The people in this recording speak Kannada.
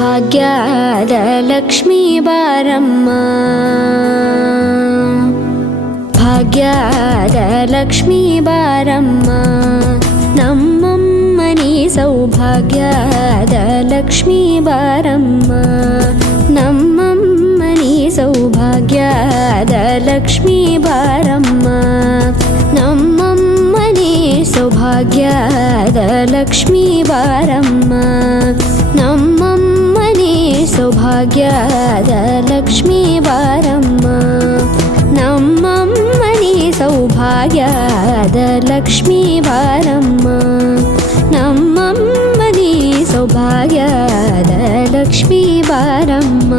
ಸೌಭಾಗ್ಯದ ಲಕ್ಷ್ಮೀ ಬಾರಮ್ಮ ಭಾಗ್ಯದ ಲಕ್ಷ್ಮೀ ಬಾರಮ್ಮ ನಮ್ಮಮ್ಮನಿ ಸೌಭಾಗ್ಯದ ಲಕ್ಷ್ಮೀ ಬಾರಮ್ಮ ನಮ್ಮಮ್ಮನಿ ಸೌಭಾಗ್ಯದ ಲಕ್ಷ್ಮೀ ಬಾರಮ್ಮ ನಮ್ಮಮ್ಮನಿ ಸೌಭಾಗ್ಯದ ಲಕ್ಷ್ಮೀ ಬಾರಮ್ಮ ನಮ್ಮಮ್ಮನಿ ಸೌಭಾಗ್ಯದ ಲಕ್ಷ್ಮೀ ಬಾರಮ್ಮ ನಮ್ಮಮ್ಮನಿ ಸೌಭಾಗ್ಯದ ಲಕ್ಷ್ಮೀ ಬಾರಮ್ಮ ನಮ್ಮಮ್ಮನಿ ಸೌಭಾಗ್ಯದ ಲಕ್ಷ್ಮೀ ಬಾರಮ್ಮ